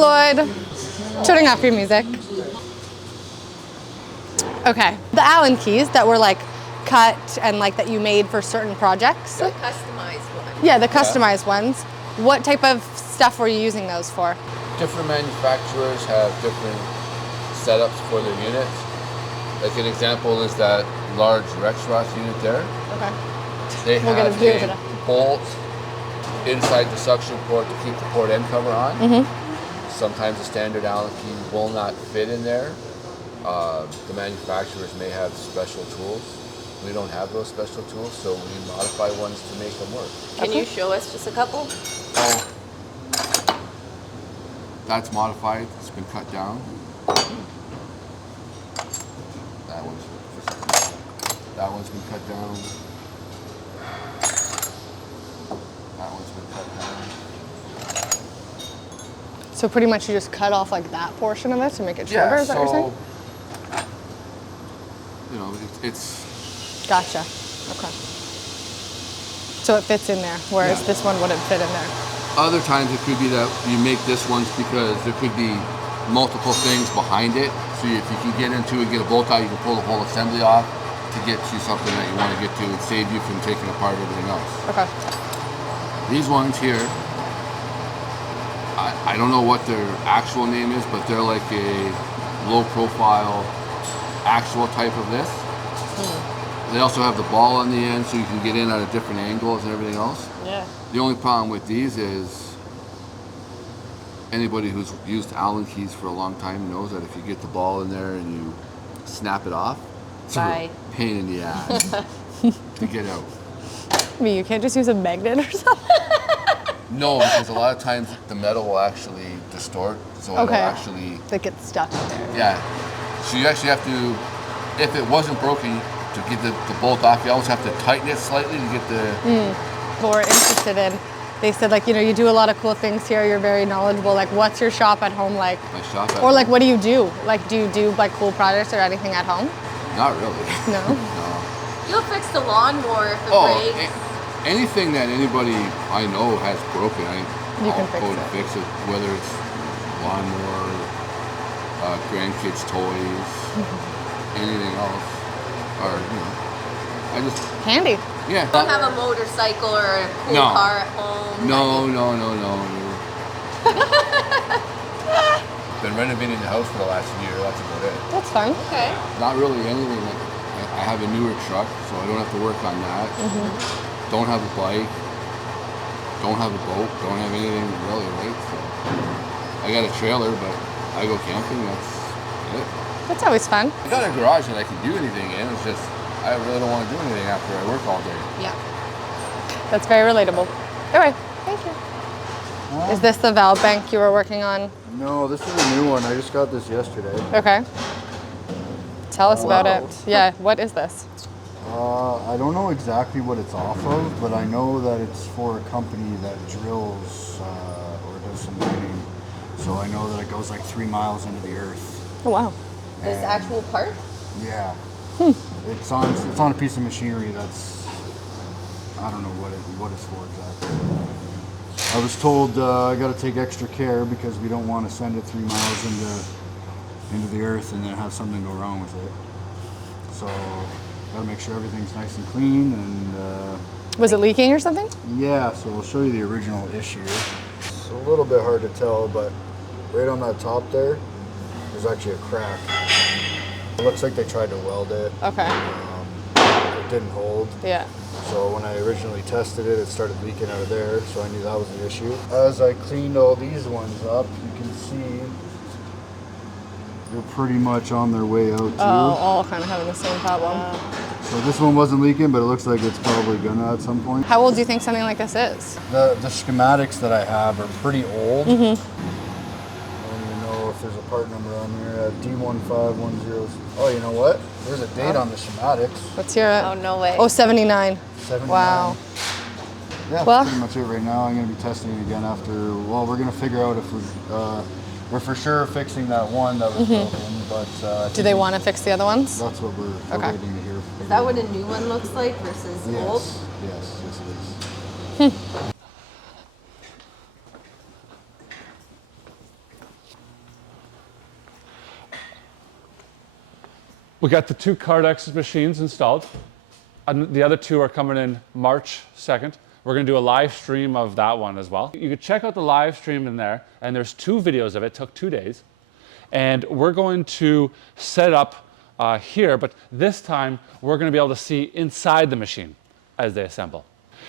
Lloyd. Turning off your music. Okay. The Allen keys that were like cut and like that you made for certain projects. The customized ones. Yeah, the customized ones. What type of stuff were you using those for? Different manufacturers have different setups for their units. Like an example is that large Rexroth unit there. Okay. They have a bolt inside the suction port to keep the port end cover on. Sometimes a standard Allen key will not fit in there. The manufacturers may have special tools. We don't have those special tools, so we modify ones to make them work. Can you show us just a couple? Oh, that's modified. It's been cut down. That one's been cut down. That one's been cut down. So pretty much you just cut off like that portion of it to make it shorter, is that what you're saying? You know, it's... Gotcha, okay. So it fits in there, whereas this one wouldn't fit in there. Other times it could be that you make this one because there could be multiple things behind it. So if you can get into it, get a bolt out, you can pull the whole assembly off to get to something that you want to get to and save you from taking apart everything else. Okay. These ones here, I don't know what their actual name is, but they're like a low profile actual type of this. They also have the ball on the end so you can get in at a different angles and everything else. Yeah. The only problem with these is anybody who's used Allen keys for a long time knows that if you get the ball in there and you snap it off, it's a pain in the ass to get out. I mean, you can't just use a magnet or something? No, because a lot of times the metal will actually distort, so it'll actually... It gets stuck there. Yeah. So you actually have to, if it wasn't broken, to get the bolt off, you always have to tighten it slightly to get the... People were interested in, they said like, you know, you do a lot of cool things here, you're very knowledgeable. Like, what's your shop at home like? My shop at Or like, home? what do you do? Like, do you do like cool projects or anything at home? Not really. No? No. You'll fix the lawnmower if it breaks. Anything that anybody I know has broken, I'll go to fix it. Whether it's lawnmower, grandkids' toys, anything else, or I just handy. Yeah. You don't have a motorcycle or a cool car at home. No. Been renovating the house for the last year. That's about it. That's fun. Okay. Not really anything. I have a newer truck, so I don't have to work on that. Don't have a bike. Don't have a boat. Don't have anything really, right? So I got a trailer, but I go camping. That's it. That's always fun. I got a garage that I can do anything in. It's just I really don't want to do anything after I work all day. Yeah. That's very relatable. All right, thank you. Is this the valve bank you were working on? No, this is a new one. I just got this yesterday. Okay. Tell us about it. Yeah, what is this? I don't know exactly what it's off of, but I know that it's for a company that drills or does some mining. So I know that it goes like 3 miles into the earth. Oh wow. This actual part? Yeah. It's on a piece of machinery that's, I don't know what it's for exactly. I was told I got to take extra care because we don't want to send it 3 miles into the earth and then have something go wrong with it. So got to make sure everything's nice and clean. And was it leaking or something? Yeah, so we'll show you the original issue. It's a little bit hard to tell, but right on that top there, there's actually a crack. It looks like they tried to weld it. Okay. It didn't hold. Yeah. So when I originally tested it, it started leaking out of there, so I knew that was the issue. As I cleaned all these ones up, you can see they're pretty much on their way out too. Oh, all kind of having the same problem. So this one wasn't leaking, but it looks like it's probably gonna at some point. How old do you think something like this is? The schematics that I have are pretty old. I don't even know if there's a part number on here. D15110. Oh, you know what? There's a date on the schematics. Let's hear it. Oh, no way. Oh, 79. 79. Wow. Yeah, well, that's pretty much it right now. I'm going to be testing it again after, well, we're going to figure out if we're for sure fixing that one that was broken, but... do they want to fix the other ones? That's what we're waiting to hear. Is that what a new one looks like versus old? Yes, it is. We got the 2 Cardex machines installed. And the other 2 are coming in March 2nd. We're going to do a live stream of that one as well. You can check out the live stream in there, and there's 2 videos of it. It took 2 days. And we're going to set up here, but this time we're going to be able to see inside the machine as they assemble.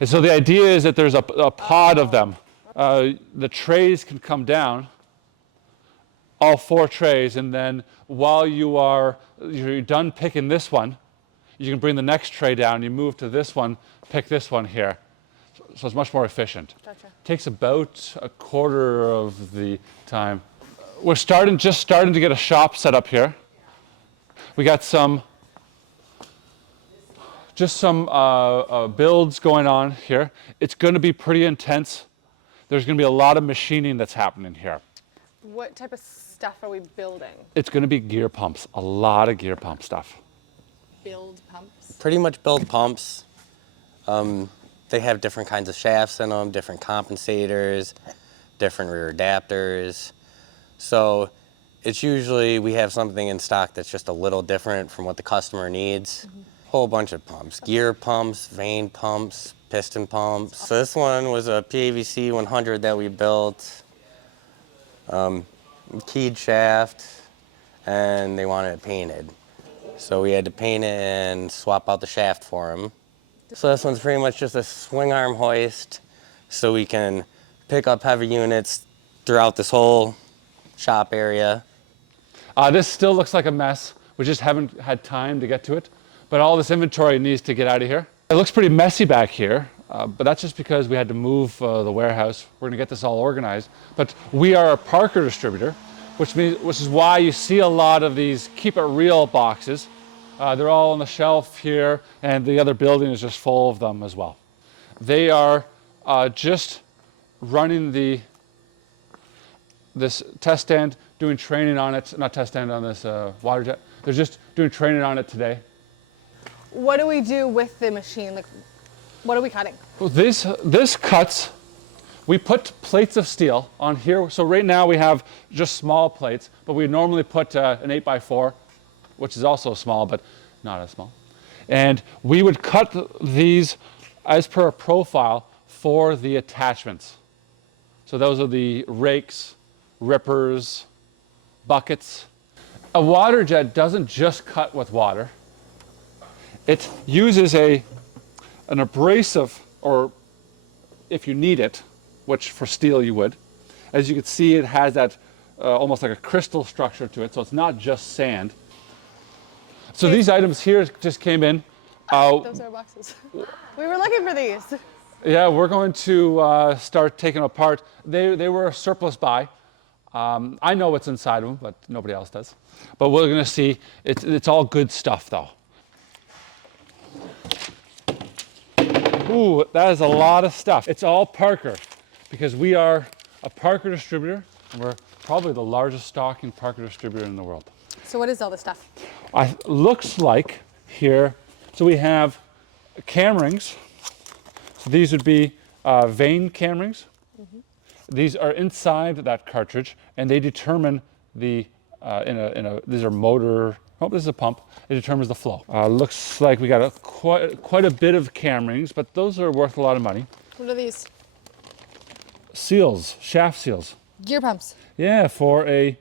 And so the idea is that there's a pod of them. The trays can come down, all 4 trays, and then while you're done picking this one, you can bring the next tray down, you move to this one, pick this one here. So it's much more efficient. Gotcha. Takes about a quarter of the time. We're just starting to get a shop set up here. We got some builds going on here. It's going to be pretty intense. There's going to be a lot of machining that's happening here. What type of stuff are we building? It's going to be gear pumps, a lot of gear pump stuff. Build pumps? Pretty much build pumps. They have different kinds of shafts in them, different compensators, different rear adapters. So it's usually we have something in stock that's just a little different from what the customer needs. Whole bunch of pumps, gear pumps, vane pumps, piston pumps. So this one was a PAVC 100 that we built, keyed shaft, and they wanted it painted. So we had to paint it and swap out the shaft for them. So this one's pretty much just a swing arm hoist, so we can pick up heavy units throughout this whole shop area. This still looks like a mess. We just haven't had time to get to it. But all this inventory needs to get out of here. It looks pretty messy back here, but that's just because we had to move the warehouse. We're gonna get this all organized. But we are a Parker distributor, which is why you see a lot of these Keep It Real boxes. They're all on the shelf here, and the other building is just full of them as well. They are just running this test stand, doing training on it, not test stand, on this water jet. They're just doing training on it today. What do we do with the machine? Like, what are we cutting? Well, this cuts, we put plates of steel on here. So right now we have just small plates, but we normally put an 8x4, which is also small, but not as small. And we would cut these as per a profile for the attachments. So those are the rakes, rippers, buckets. A water jet doesn't just cut with water. It uses an abrasive, or if you need it, which for steel you would. As you can see, it has that almost like a crystal structure to it, so it's not just sand. So these items here just came in. Those are boxes. We were looking for these. Yeah, we're going to start taking them apart. They were a surplus buy. I know what's inside of them, but nobody else does. But we're going to see. It's all good stuff, though. Ooh, that is a lot of stuff. It's all Parker, because we are a Parker distributor, and we're probably the largest stocking Parker distributor in the world. So what is all this stuff? Looks like here, so we have cam rings. So these would be vane cam rings. These are inside that cartridge, and they determine the, these are motor, oh, this is a pump. It determines the flow. Looks like we got quite a bit of cam rings, but those are worth a lot of money. What are these? Seals, shaft seals. Gear pumps. Yeah, for a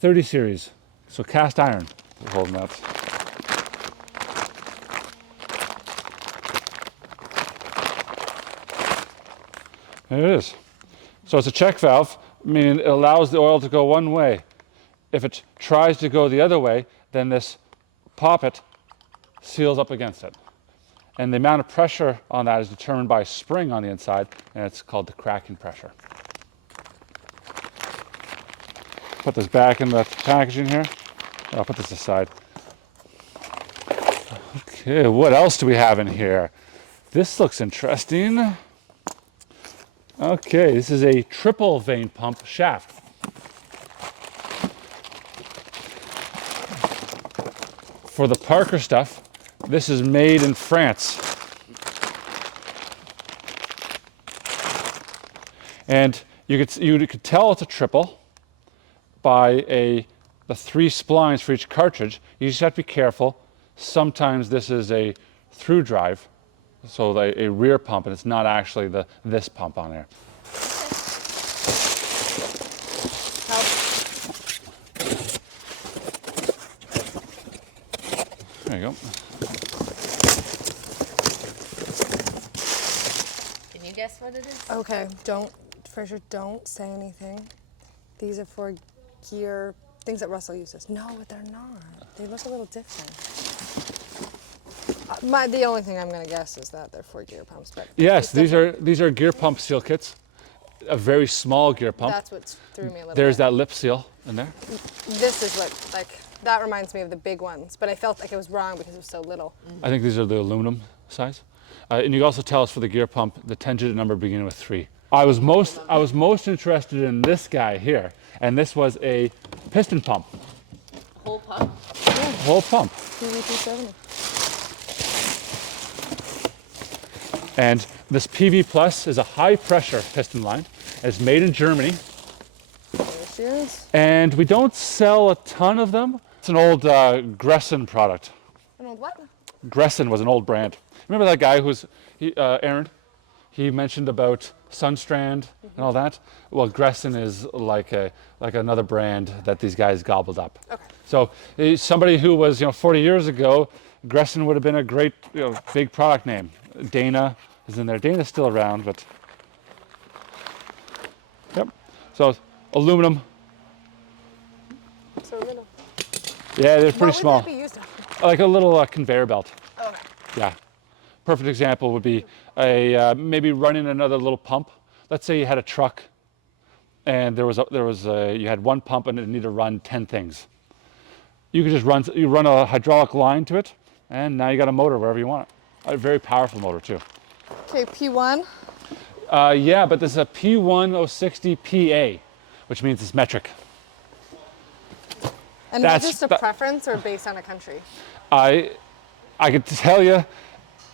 30 series. So cast iron. We're holding that. There it is. So it's a check valve, meaning it allows the oil to go one way. If it tries to go the other way, then this poppet seals up against it. And the amount of pressure on that is determined by a spring on the inside, and it's called the cracking pressure. Put this back in the packaging here. I'll put this aside. Okay, what else do we have in here? This looks interesting. Okay, this is a triple vane pump shaft. For the Parker stuff, this is made in France. And you could tell it's a triple by the the 3 splines for each cartridge. You just have to be careful. Sometimes this is a through drive, so a rear pump, and it's not actually this pump on there. There you go. Can you guess what it is? Okay, for sure, don't say anything. These are for gear, things that Russell uses. No, they're not. They look a little different. The only thing I'm going to guess is that they're for gear pumps. But Yes, these are gear pump seal kits. A very small gear pump. that's what threw me a little There's bit. that lip seal in there. This is what, like, that reminds me of the big ones, but I felt like it was wrong because it was so little. I think these are the aluminum size. And you can also tell us for the gear pump, the 10-digit number beginning with 3. I was most interested in this guy here, and this was a piston pump. Whole pump? Whole pump. PV270. And this PV Plus is a high pressure piston line. It's made in Germany. There she is. And we don't sell a ton of them. It's an old Gresson product. An old what? Gresson was an old brand. Remember that guy Aaron? He mentioned about Sunstrand and all that. Well, Gresson is like another brand that these guys gobbled up. Okay. So somebody who was 40 years ago, Gresson would have been a great big product name. Dana is in there. Dana's still around, but yep. So aluminum. So little. Yeah, they're pretty small. What would that be used on? Like a little conveyor belt. Okay. Yeah. Perfect example would be maybe running another little pump. Let's say you had a truck, and you had one pump and it needed to run 10 things. You could just run a hydraulic line to it, and now you got a motor wherever you want it. A very powerful motor too. Okay, P1. Yeah, but this is a P1060PA, which means it's metric. And That's- is this a preference or based on a country? I could tell you,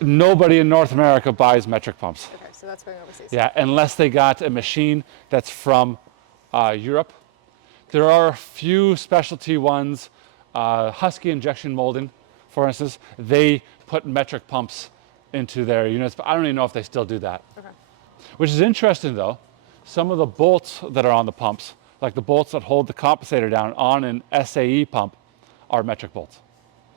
nobody in North America buys metric pumps. Okay, so that's going overseas. Yeah, unless they got a machine that's from Europe. There are a few specialty ones, Husky injection molding, for instance. They put metric pumps into their units, but I don't even know if they still do that. Okay. Which is interesting though. Some of the bolts that are on the pumps, like the bolts that hold the compensator down on an SAE pump, are metric bolts.